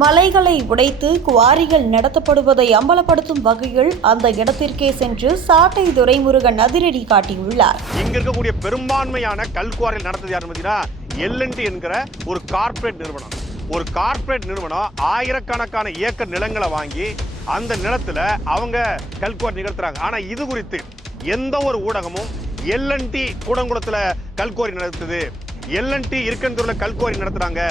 மலைகளை உடைத்து குவாரிகள் நடத்தப்படுவதை அம்பலப்படுத்தும் வகையில் அந்த இடத்திற்கே சென்று சாட்டை துரைமுருகன் அதிரடி காட்டியுள்ளார். இங்க இருக்கக்கூடிய பெரும்பான்மையான கல்குவாரிகள் நடத்தது யாருன்னு பார்த்தீங்கன்னா எல்என்டி என்கிற ஒரு கார்ப்பரேட் நிறுவனம். ஒரு கார்ப்பரேட் நிறுவனம் ஆயிரக்கணக்கான ஏக்கர் நிலங்களை வாங்கி அந்த நிலத்துல அவங்க கல்குவாரி நிகழ்த்துறாங்க. ஆனா இது குறித்து எந்த ஒரு ஊடகமும் எல்என்டி கூடங்குளத்துல கல்குவாரி நடத்துது, எல்என்டி இருக்கன்தூர்ல கல்குவாரி நடத்துறாங்க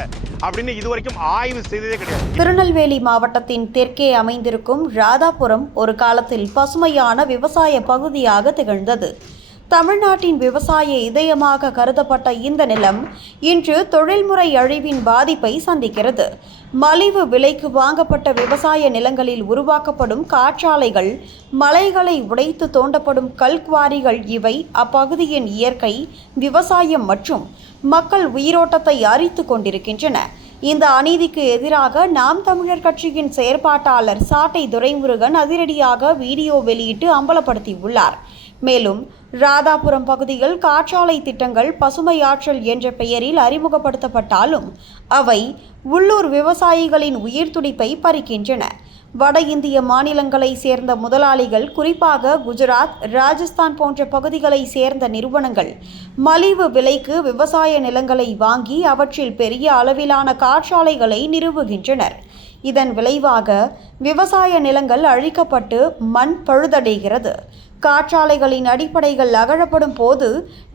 அப்படின்னு இதுவரைக்கும் ஆய்வு செய்ததே கிடையாது. திருநெல்வேலி மாவட்டத்தின் தெற்கே அமைந்திருக்கும் ராதாபுரம் ஒரு காலத்தில் பசுமையான விவசாய பகுதியாக திகழ்ந்தது. தமிழ்நாட்டின் விவசாய இதயமாக கருதப்பட்ட இந்த நிலம் இன்று தொழில்முறை அழிவின் பாதிப்பை சந்திக்கிறது. மலிவு விலைக்கு வாங்கப்பட்ட விவசாய நிலங்களில் உருவாக்கப்படும் காற்றாலைகள், மலைகளை உடைத்து தோண்டப்படும் கல்குவாரிகள் இவை அப்பகுதியின் இயற்கை, விவசாயம் மற்றும் மக்கள் உயிரோட்டத்தை அரித்து கொண்டிருக்கின்றன. இந்த அநீதிக்கு எதிராக நாம் தமிழர் கட்சியின் செயற்பாட்டாளர் சாட்டை துரைமுருகன் அதிரடியாக வீடியோ வெளியிட்டு அம்பலப்படுத்தியுள்ளார். மேலும் ராதாபுரம் பகுதியில் காற்றாலை திட்டங்கள் பசுமை ஆற்றல் என்ற பெயரில் அறிமுகப்படுத்தப்பட்டாலும் அவை உள்ளூர் விவசாயிகளின் உயிர் துடிப்பை பறிக்கின்றன. வட இந்திய மாநிலங்களை சேர்ந்த முதலாளிகள், குறிப்பாக குஜராத், ராஜஸ்தான் போன்ற பகுதிகளை சேர்ந்த நிறுவனங்கள் மலிவு விலைக்கு விவசாய நிலங்களை வாங்கி அவற்றில் பெரிய அளவிலான காற்றாலைகளை நிறுவுகின்றனர். இதன் விளைவாக விவசாய நிலங்கள் அழிக்கப்பட்டு மண் பழுதடைகிறது. காற்றாலைகளின் அடிப்படைகள் அகழப்படும் போது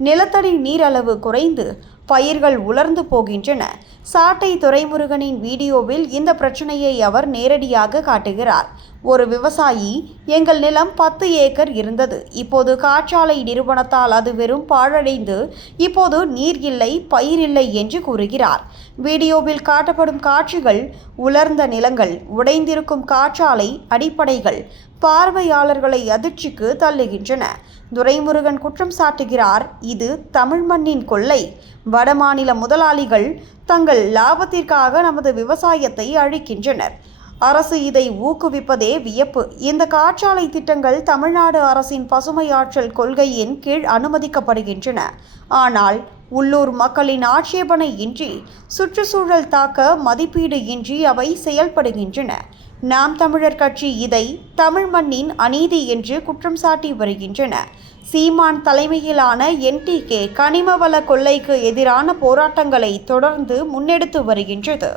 நிலத்தடி நீரளவு குறைந்து பயிர்கள் உலர்ந்து போகின்றன. சாட்டை துரைமுருகனின் வீடியோவில் இந்த பிரச்சனையை அவர் நேரடியாக காட்டுகிறார். ஒரு விவசாயி, எங்கள் நிலம் 10 ஏக்கர் இருந்தது, இப்போது காற்றாலை நிறுவனத்தால் அது வெறும் பாழடைந்து இப்போது நீர் இல்லை, பயிர் இல்லை என்று கூறுகிறார். வீடியோவில் காட்டப்படும் காட்சிகள் உலர்ந்த நிலங்கள், உடைந்திருக்கும் காற்றாலை அடிப்படைகள் பார்வையாளர்களை அதிர்ச்சிக்கு தள்ளுகின்றன. துரைமுருகன் குற்றம் சாட்டுகிறார், இது தமிழ் மண்ணின் கொள்ளை. வடமாநில முதலாளிகள் தங்கள் லாபத்திற்காக நமது விவசாயத்தை அழிக்கின்றனர். அரசு இதை ஊக்குவிப்பதே வியப்பு. இந்த காற்றாலை திட்டங்கள் தமிழ்நாடு அரசின் பசுமை ஆற்றல் கொள்கையின் கீழ் அனுமதிக்கப்படுகின்றன. ஆனால் உள்ளூர் மக்களின் ஆட்சேபனை இன்றி, சுற்றுச்சூழல் தாக்க மதிப்பீடு இன்றி அவை செயல்படுகின்றன. நாம் தமிழர் கட்சி இதை தமிழ் மண்ணின் அநீதி என்று குற்றம் சாட்டி வருகின்றன. சீமான் தலைமையிலான NTK கனிமவள கொள்ளைக்கு எதிரான போராட்டங்களை தொடர்ந்து முன்னெடுத்து வருகின்றது.